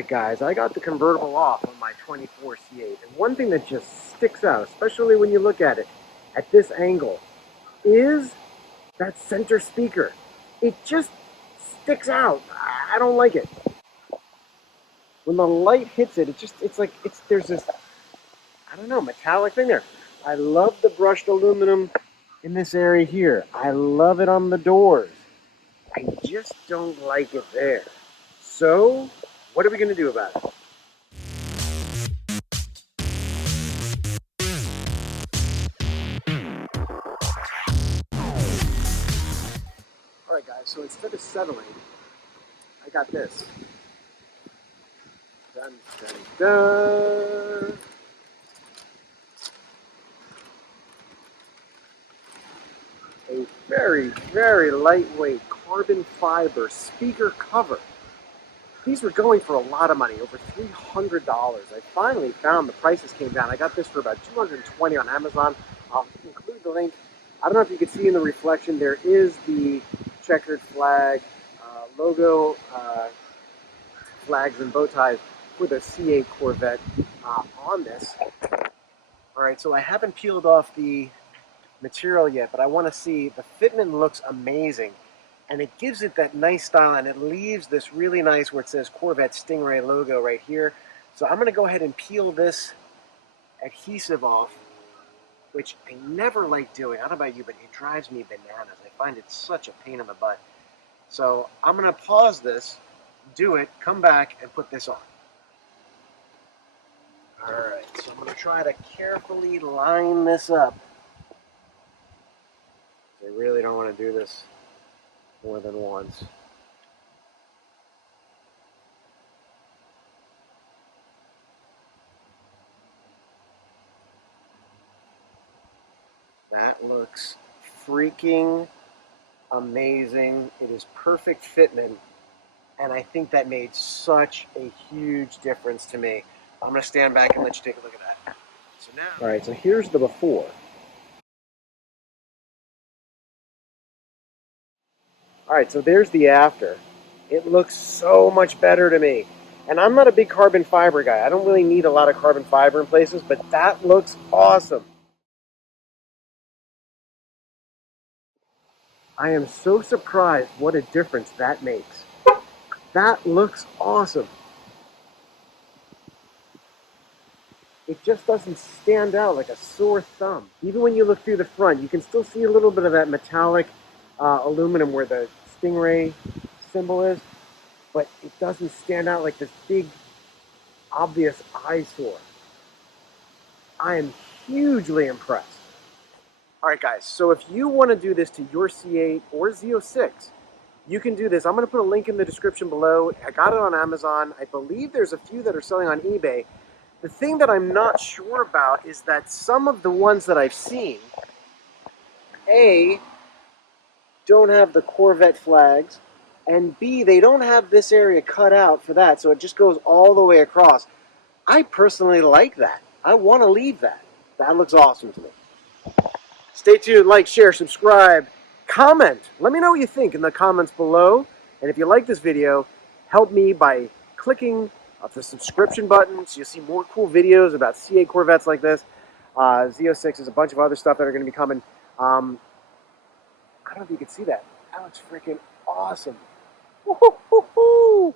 Alright guys, I got the convertible off on my 24 C8, and one thing that just sticks out, especially when you look at it at this angle, is that center speaker. It just sticks out. I don't like it. When the light hits it, there's this, I don't know, metallic thing there. I love the brushed aluminum in this area here. I love it on the doors. I just don't like it there. So, what are we going to do about it? Alright guys, so instead of settling, I got this. Dun, dun, dun. A very, very lightweight carbon fiber speaker cover. These were going for a lot of money, over $300. I finally found the prices came down. I got this for about $220 on Amazon. I'll include the link. I don't know if you can see in the reflection, there is the checkered flag, logo, flags and bow ties for the C8 Corvette on this. Alright, so I haven't peeled off the material yet, but I want to see, the fitment looks amazing. And it gives it that nice style, and it leaves this really nice where it says Corvette Stingray logo right here. So I'm going to go ahead and peel this adhesive off, which I never like doing. I don't know about you, but it drives me bananas. I find it such a pain in the butt. So I'm going to pause this, do it, come back, and put this on. Alright, so I'm going to try to carefully line this up. I really don't want to do this more than once. That looks freaking amazing. It is perfect fitment, and I think that made such a huge difference to me. I'm going to stand back and let you take a look at that. So now, all right, so here's the before. All right, so there's the after. It looks so much better to me. And I'm not a big carbon fiber guy. I don't really need a lot of carbon fiber in places, but that looks awesome. I am so surprised what a difference that makes. That looks awesome. It just doesn't stand out like a sore thumb. Even when you look through the front, you can still see a little bit of that metallic aluminum where the stingray symbol is, but it doesn't stand out like this big, obvious eyesore. I am hugely impressed. Alright guys, so if you want to do this to your C8 or Z06, you can do this. I'm going to put a link in the description below. I got it on Amazon. I believe there's a few that are selling on eBay. The thing that I'm not sure about is that some of the ones that I've seen, A, don't have the Corvette flags, and B, they don't have this area cut out for that, so it just goes all the way across. I personally like that. I want to leave that. That looks awesome to me. Stay tuned, like, share, subscribe, comment. Let me know what you think in the comments below. And if you like this video, help me by clicking the subscription button so you'll see more cool videos about C8 Corvettes like this. Z06 is a bunch of other stuff that are going to be coming. I don't know if you can see that. That looks freaking awesome. Woo-hoo-hoo-hoo.